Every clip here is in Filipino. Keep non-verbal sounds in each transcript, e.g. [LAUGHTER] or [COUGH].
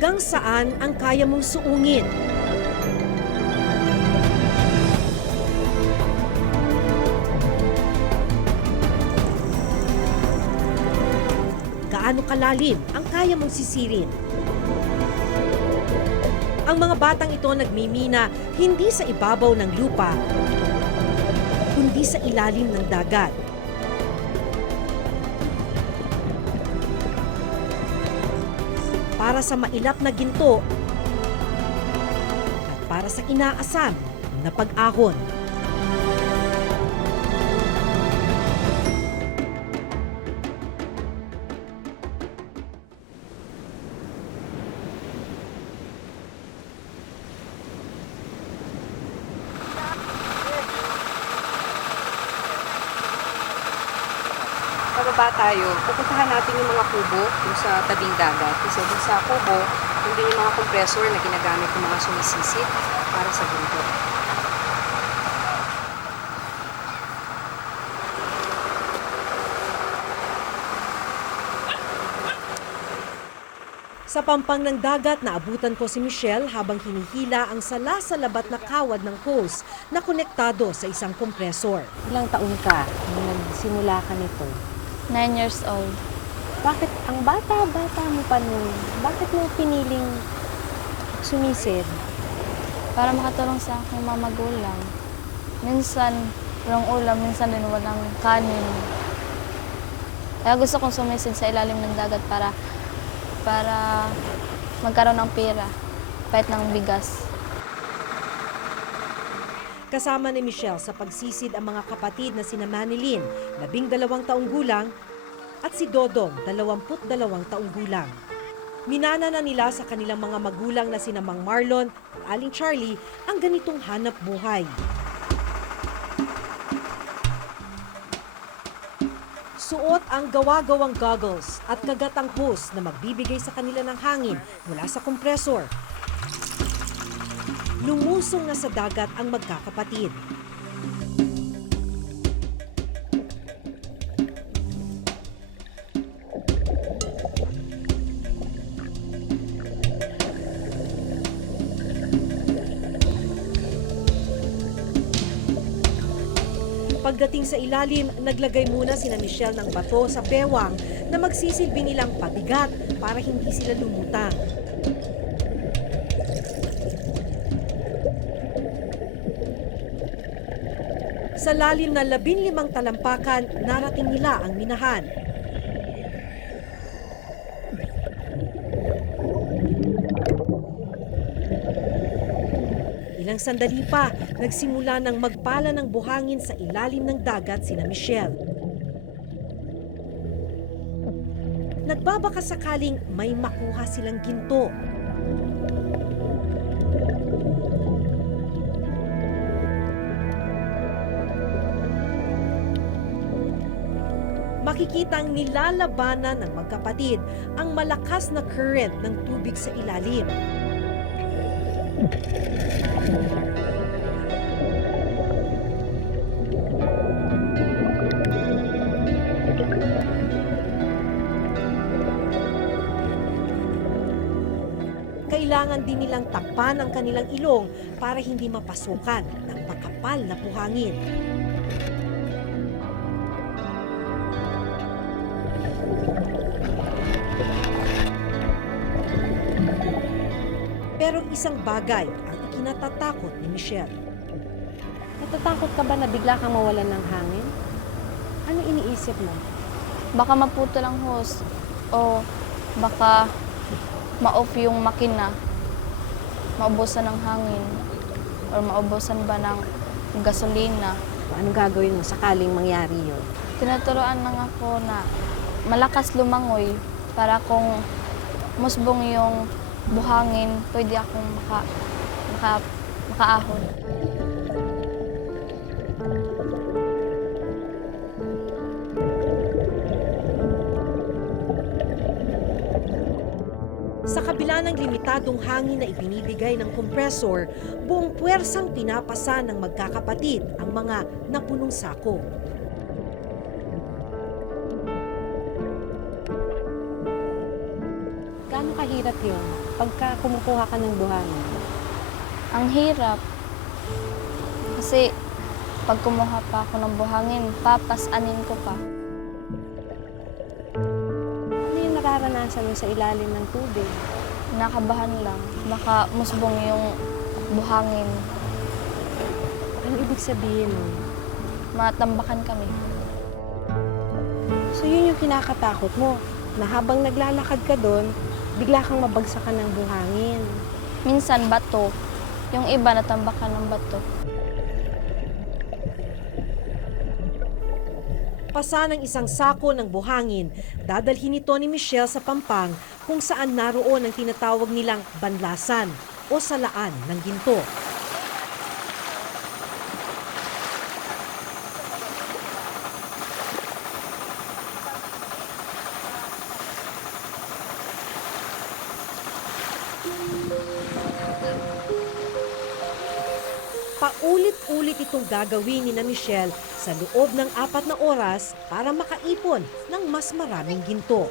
Hanggang saan ang kaya mong suungin? Gaano kalalim ang kaya mong sisirin? Ang mga batang ito nagmimina hindi sa ibabaw ng lupa, kundi sa ilalim ng dagat. Para sa mailap na ginto at para sa inaasam na pag-ahon. Sa tabing dagat. Kasi dun sa kubo, yung din yung mga compressor na ginagamit ng mga sumisisit para sa bundok. Sa pampang ng dagat, naabutan ko si Michelle habang hinihila ang sala sa labat na kawad ng hose na konektado sa isang kompresor. Ilang taon ka nung nagsimula ka nito? Nine years old. Bakit ang bata-bata mo pa nun, bakit mo piniling sumisid? Para makatulong sa aking mga magulang. Minsan, walang ulam, minsan din walang kanin. Kaya gusto kong sumisid sa ilalim ng dagat para para magkaroon ng pera, kahit ng bigas. Kasama ni Michelle sa pagsisid ang mga kapatid na sina Manilyn, labing dalawang taong gulang, at si Dodong, dalawamput dalawang taong gulang. Minana na nila sa kanilang mga magulang na sina Mang Marlon at Aling Charlie ang ganitong hanap buhay. Suot ang gawa-gawang goggles at kagatang hose na magbibigay sa kanila ng hangin mula sa kompresor. Lumusong na sa dagat ang magkakapatid. Pagdating sa ilalim, naglagay muna sina Michelle ng bato sa bewang na magsisilbi nilang pabigat para hindi sila lumutang. Sa lalim na labinlimang talampakan, narating nila ang minahan. Ilang sandali pa, nagsimula ng magpala ng buhangin sa ilalim ng dagat sina Michelle. Nagbabaka sakaling may makuha silang ginto. Makikitang nilalabanan ng magkapatid ang malakas na current ng tubig sa ilalim. Kailangan din nilang takpan ang kanilang ilong para hindi mapasukan ng makapal na buhangin. Pero isang bagay ang ikinatatakot ni Michelle. Natatakot ka ba na bigla kang mawalan ng hangin? Ano iniisip mo? Baka maputo lang hose o baka ma-off yung makina, maubusan ng hangin or maubusan ba ng gasolina. Anong gagawin mo sakaling mangyari yun? Tinuturoan lang ako na malakas lumangoy para kung musbong yung buhangin, pwede akong maka, maka, makaahon. Sa kabila ng limitadong hangin na ibinibigay ng kompresor, buong puwersang pinapasa ng magkakapatid ang mga napunong sako. Yun pagka kumukuha ka ng buhangin? Ang hirap. Kasi pag kumuha pa ako ng buhangin, papasanin ko pa. Ano yung nararanasan mo sa ilalim ng tubig? Nakabahan lang. Baka musbong yung buhangin. Ano ibig sabihin nun? Matambakan kami. So yun yung kinakatakot mo, na habang naglalakad ka doon, bigla kang mabagsakan ng buhangin. Minsan bato. Yung iba natambakan ng bato. Pasa ng isang sako ng buhangin, dadalhin ito ni Michelle sa Pampang kung saan naroon ang tinatawag nilang banlasan o salaan ng ginto. Paulit-ulit itong gagawin ni na Michelle sa loob ng apat na oras para makaipon ng mas maraming ginto.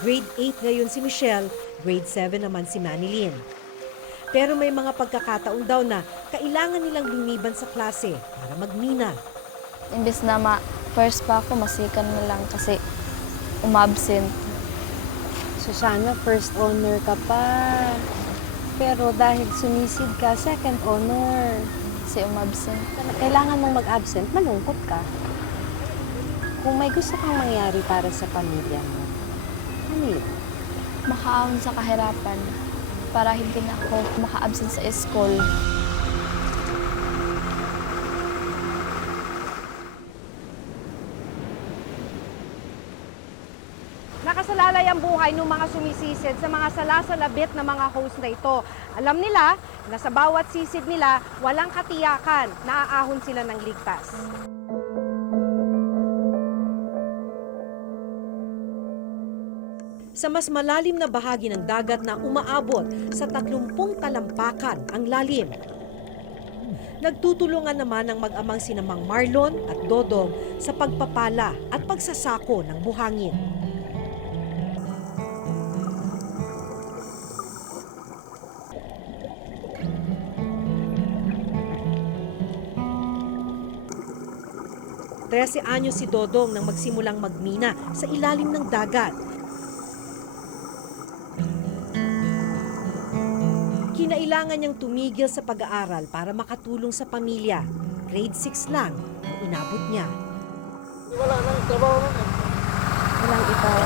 Grade 8 ngayon si Michelle, grade 7 naman si Manilyn. Pero may mga pagkakataon daw na kailangan nilang lumiban sa klase para magmina. Imbes na ma first pa ako, masikan na lang kasi umabsent. So sana first honor ka pa. Pero dahil sumisid ka, second honor. Kasi umabsent. Kailangan mong mag-absent, malungkot ka. Kung may gusto kang mangyari para sa pamilya mo, ano yun? Makaahon sa kahirapan para hindi na ako maka-absent sa school. Ang buhay ng mga sumisisid sa mga salasalabit na mga host na ito. Alam nila na sa bawat sisid nila, walang katiyakan na aahon sila ng ligtas. Sa mas malalim na bahagi ng dagat na umaabot sa 30 talampakan ang lalim. Nagtutulungan naman ang mag-amang sinamang Marlon at Dodong sa pagpapala at pagsasako ng buhangin. Trese anyos si Dodong nang magsimulang magmina sa ilalim ng dagat. Kinailangan niyang tumigil sa pag-aaral para makatulong sa pamilya. Grade 6 lang ang inabot niya. Walang ikaw.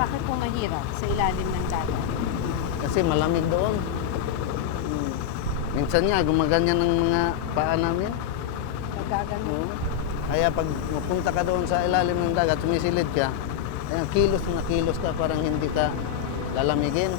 Bakit po mahirap sa ilalim ng dagat? Kasi malamig doon. Minsan nga, gumaganyan ng mga paa namin. Pagkagano. Oo. Kaya pag mapunta ka doon sa ilalim ng dagat, sumisilid ka, kaya kilos na kilos ka, parang hindi ka lalamigin.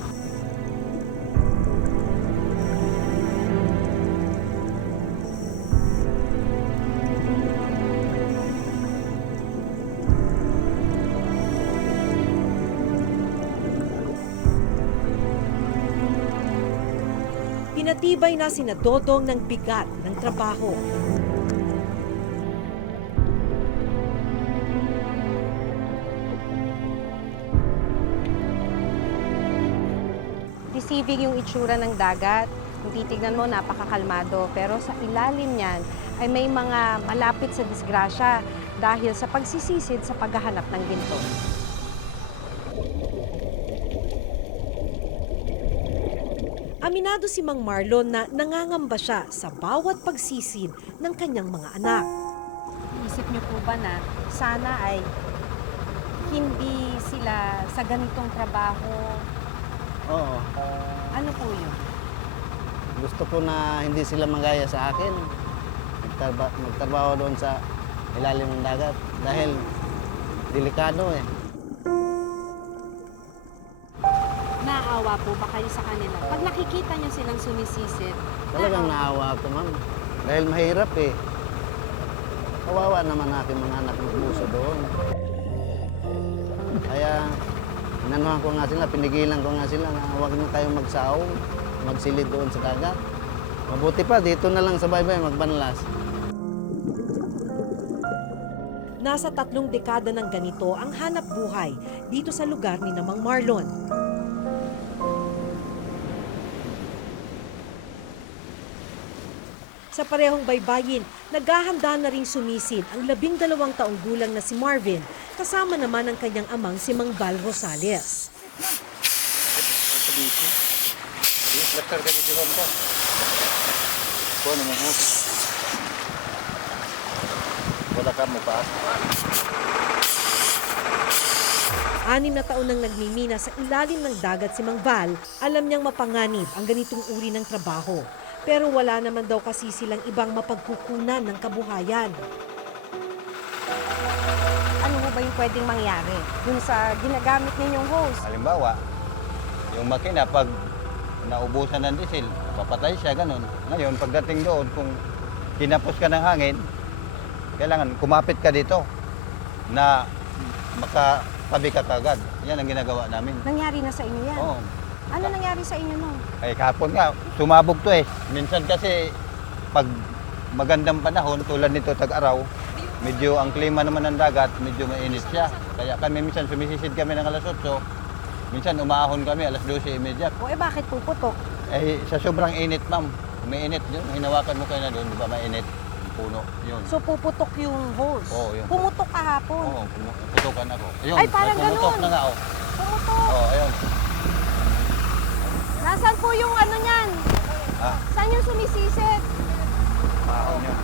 Pinatibay na sina Dodong ng bigat ng trabaho. Deceiving yung itsura ng dagat. Kung titignan mo, napakakalmado. Pero sa ilalim niyan ay may mga malapit sa disgrasya dahil sa pagsisisid sa paghahanap ng ginto. Aminado si Mang Marlon na nangangamba siya sa bawat pagsisid ng kanyang mga anak. Isip niyo po ba na sana ay hindi sila sa ganitong trabaho? Oo. Ano po yun? Gusto ko na hindi sila magaya sa akin. Magtarba- magtrabaho doon sa ilalim ng dagat. Dahil delikado eh. Naawa po ba kayo sa kanila? Pag nakikita niyo silang sumisisid, Talagang naawa ako, ma'am. Dahil mahirap eh. Kawawa naman aking mga anak magbuso doon. Kaya, inanuhan ko nga sila, pinigilan ko nga sila na huwag na kayong magsaong, magsilid doon sa dagat. Mabuti pa, dito na lang sa baybay magbanlas. Nasa tatlong dekada ng ganito ang hanap buhay dito sa lugar ni Namang Marlon. Sa parehong baybayin, naghahanda na ring sumisid ang labing dalawang taong gulang na si Marvin, kasama naman ang kanyang amang si Mang Val Rosales. Wala. Anim na taon nang nagmimina sa ilalim ng dagat si Mang Val, alam niyang mapanganib ang ganitong uri ng trabaho. Pero wala naman daw kasi silang ibang mapagkukunan ng kabuhayan. Ano ho ba yung pwedeng mangyari dun sa ginagamit ninyong hose? Halimbawa, yung makina pag naubusan ng diesel, papatay siya, ganun. Ngayon, pagdating doon, kung kinapos ka ng hangin, kailangan kumapit ka dito na makatabi ka kagad. Yan ang ginagawa namin. Nangyari na sa inyo yan. Oo. Ano nangyari sa inyo no? Ay, kahapon nga, sumabog to eh. Minsan kasi, pag magandang panahon, tulad nito tag-araw, medyo ang klima naman ng dagat, medyo mainit siya. Kaya kami minsan sumisisid kami ng alas 8, minsan umahon kami alas 12.30. O eh bakit puputok? Eh, sa sobrang init, ma'am. May init yun. Hinawakan mo kayo na doon, di ba mainit? Yung puno, yun. So puputok yung hose? Oo, yun. Pumutok kahapon? Oo, pumu- putukan ako. Ayun, Ay, parang may pumutok ganun. na nga, oh. Pumutok! Oo, ayun. Nasaan po yung ano niyan? Ah, Saan yung sumisisit? mahon yun.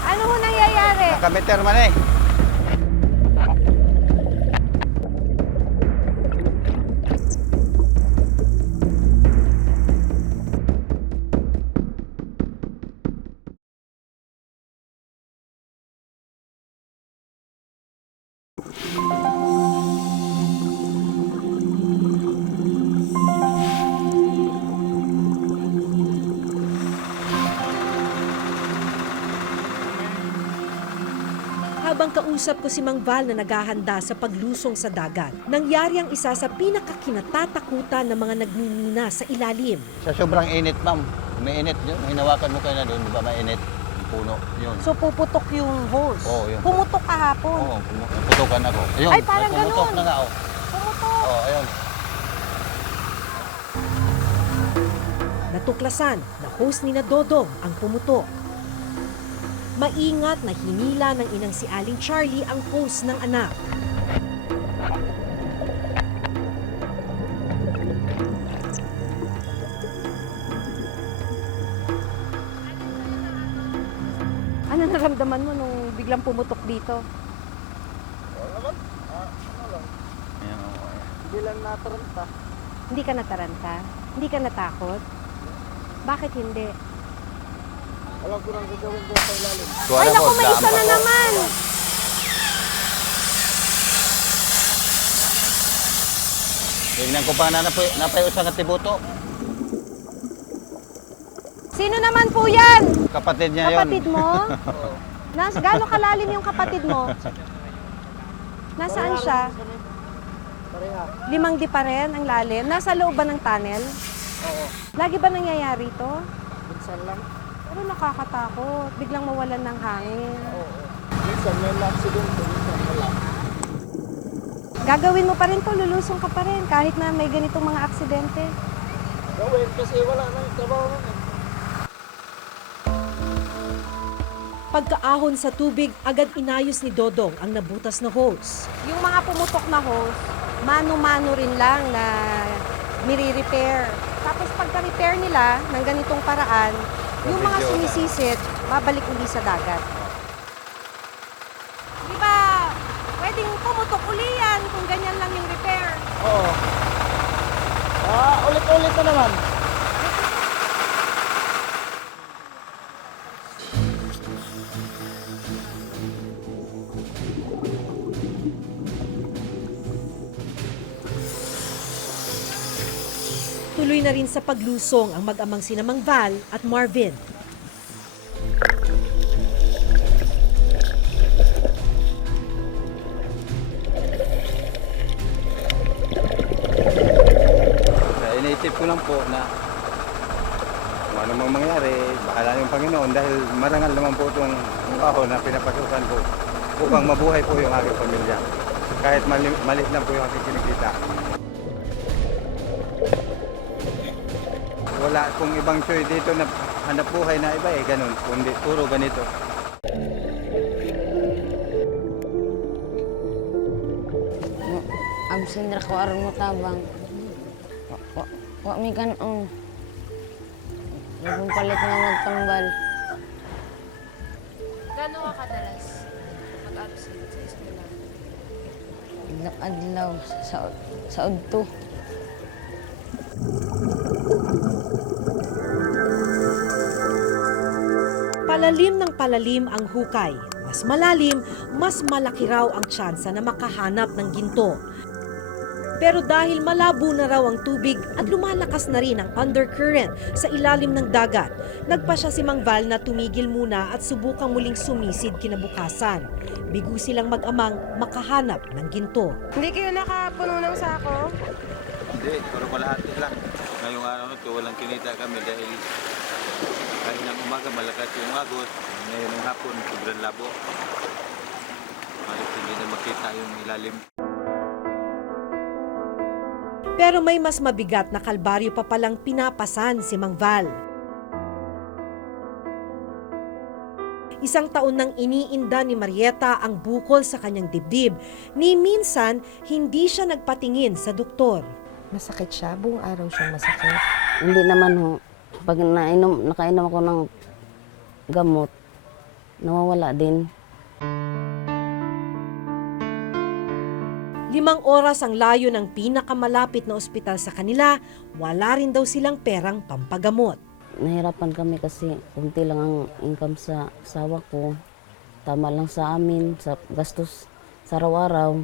Ano ho nangyayari? Nakameter man eh. Habang kausap ko si Mang Val na naghahanda sa paglusong sa dagat, nangyari ang isa sa pinakakinatatakutan ng mga nagmimina sa ilalim. Sa sobrang init, ma'am. May init yun. Hinawakan mo kayo na doon, di ba mainit? Puno, yun. So puputok yung hose? Oo, yun. Pumutok kahapon? Oo, pumu- putukan ako. Ayun, Ay, parang may pumutok ganun. na nga, oh. Pumutok! Oo, ayun. Natuklasan na host ni na Dodong ang pumutok. Maingat na hinila ng inang si Aling Charlie ang host ng anak. Ano naramdaman mo nung biglang pumutok dito? Ayun, oo, ayun. Hindi lang nataranta. Hindi ka nataranta? Hindi ka natakot? Bakit hindi? Alam ko gagawin dyan sa ilalim. Ay na naku, may isa pa na naman! Tingnan ko pa na napay, napay usang katibuto. Sino naman po yan? Kapatid niya yun. Kapatid mo? [LAUGHS] Nas, gaano kalalim yung kapatid mo? Nasaan siya? Pareha. Limang di pa rin ang lalim? Nasa loob ba ng tunnel? Oo. Lagi ba nangyayari to? Minsan lang. Pero nakakatakot. Biglang mawalan ng hangin. Oo. Minsan may accident, minsan wala. Gagawin mo pa rin to, lulusong ka pa rin kahit na may ganitong mga aksidente. Gawin kasi wala nang trabaho nun eh. Pagkaahon sa tubig, agad inayos ni Dodong ang nabutas na hose. Yung mga pumutok na hose, mano-mano rin lang na nire-repair. Tapos pagka-repair nila ng ganitong paraan, yung mga sumisisit, babalik uli sa dagat. Di ba, pwedeng pumutok uli yan kung ganyan lang yung repair. Oo. Ah, ulit-ulit na naman. Tuloy na rin sa paglusong ang mag-amang sinamang Val at Marvin. Kaya iniisip ko lang po na ano mang mangyari, bahala yung Panginoon dahil marangal naman po itong trabaho na pinapasukan ko upang mabuhay po yung aking pamilya. Kahit mali, maliit lang po yung aking kinikita. Wala kung ibang choice dito na hanap buhay na iba eh, ganun. Kundi puro ganito. Absindra ko aron mo tabang. Wa, wa, wa mi kanon. Yung palit na magtambal. Gano'n ka kadalas mag-absent sa eskwela? Adlaw, adlaw sa, sa udto. Palalim ng palalim ang hukay. Mas malalim, mas malaki raw ang tsansa na makahanap ng ginto. Pero dahil malabo na raw ang tubig at lumalakas na rin ang undercurrent sa ilalim ng dagat, nagpa siya si Mang Val na tumigil muna at subukang muling sumisid kinabukasan. Bigo silang mag-amang makahanap ng ginto. Hindi kayo nakapuno ng sako? Hindi, puro kalahati lang. Ngayong araw na ito, walang kinita kami dahil kahit ng umaga malakas yung agos, ngayon ng hapon sobrang labo. Halos hindi na makita yung ilalim. Pero may mas mabigat na kalbaryo pa palang pinapasan si Mang Val. Isang taon nang iniinda ni Marieta ang bukol sa kanyang dibdib, ni minsan hindi siya nagpatingin sa doktor. Masakit siya, buong araw siyang masakit. Hindi naman ho. Pag nainom, nakainom ako ng gamot, nawawala din. Limang oras ang layo ng pinakamalapit na ospital sa kanila, wala rin daw silang perang pampagamot. Nahirapan kami kasi kunti lang ang income sa asawa ko. Tama lang sa amin, sa gastos sa araw-araw.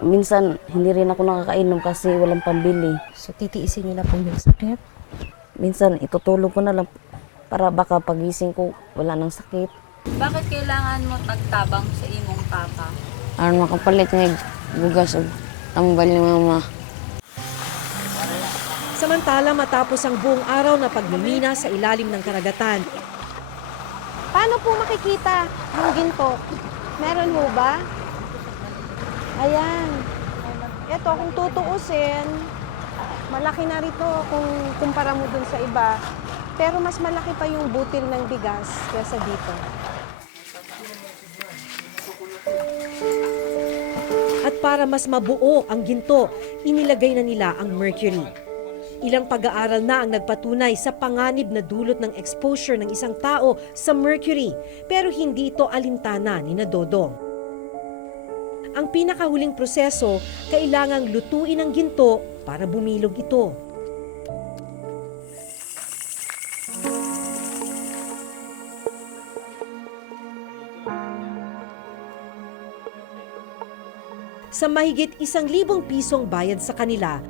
Minsan, hindi rin ako nakakainom kasi walang pambili. So titiisin niyo na po yung sakit. Minsan, itutulog ko na lang para baka pagising ko, wala nang sakit. Bakit kailangan mo tagtabang sa imong papa? Aron makapalit ng bugas o tambal ni mama. Samantala matapos ang buong araw na pagmimina sa ilalim ng karagatan, Paano po makikita yung ginto? Meron mo ba? Ayan. Ito, kung tutuusin, malaki na rito kung kumpara mo dun sa iba. Pero mas malaki pa yung butil ng bigas kesa dito. At para mas mabuo ang ginto, inilagay na nila ang mercury. Ilang pag-aaral na ang nagpatunay sa panganib na dulot ng exposure ng isang tao sa mercury, pero hindi ito alintana ni Nadodong. Ang pinakahuling proseso, kailangang lutuin ang ginto para bumilog ito. Sa mahigit isang libong pisong bayad sa kanila,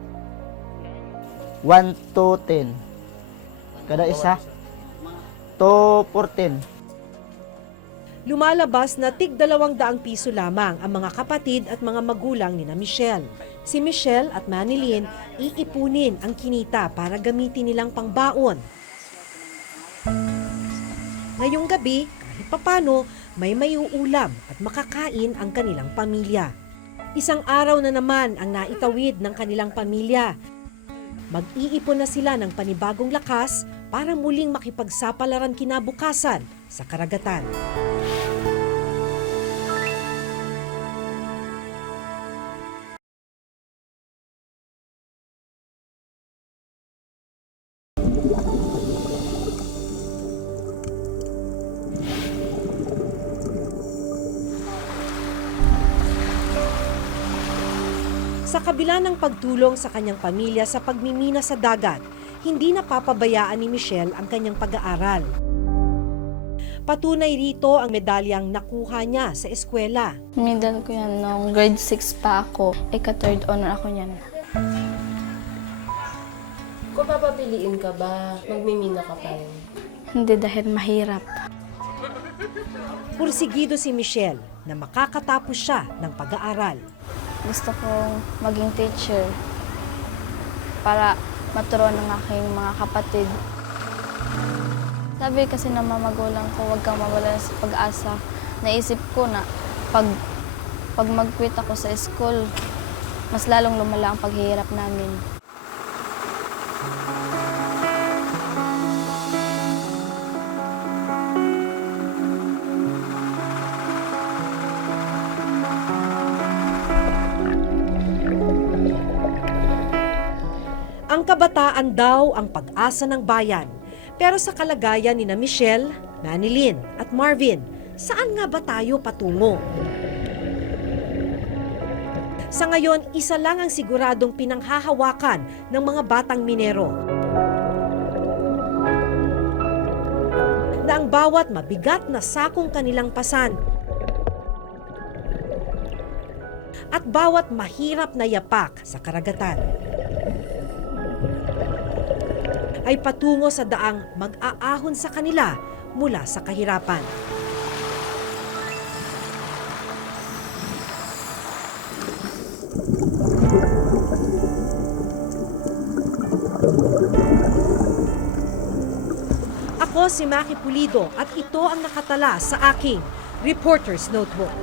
1 to 10. Kada isa. 2 for 10. Lumalabas na tig dalawang daang piso lamang ang mga kapatid at mga magulang ni na Michelle. Si Michelle at Manilyn iipunin ang kinita para gamitin nilang pangbaon. Ngayong gabi, kahit papano, may mayuulam at makakain ang kanilang pamilya. Isang araw na naman ang naitawid ng kanilang pamilya. Mag-iipon na sila ng panibagong lakas para muling makipagsapalaran kinabukasan sa karagatan. Kabila ng pagtulong sa kanyang pamilya sa pagmimina sa dagat, hindi napapabayaan ni Michelle ang kanyang pag-aaral. Patunay rito ang medalyang nakuha niya sa eskwela. Medal ko yan nung grade 6 pa ako. Ika-third honor ako niyan. Kung papapiliin ka ba, magmimina ka pa rin. Hindi dahil mahirap. Pursigido si Michelle na makakatapos siya ng pag-aaral. Gusto kong maging teacher para maturuan ng aking mga kapatid Sabi kasi ng mga magulang ko, huwag kang mawala sa pag-asa. Naisip ko na pag, pag mag-quit ako sa school, mas lalong lumala ang paghihirap namin. Kabataan daw ang pag-asa ng bayan. Pero sa kalagayan ni na Michelle, Manilyn at Marvin, saan nga ba tayo patungo? Sa ngayon, isa lang ang siguradong pinanghahawakan ng mga batang minero. Na ang bawat mabigat na sakong kanilang pasan at bawat mahirap na yapak sa karagatan ay patungo sa daang mag-aahon sa kanila mula sa kahirapan. Ako si Maki Pulido at ito ang nakatala sa aking Reporter's Notebook.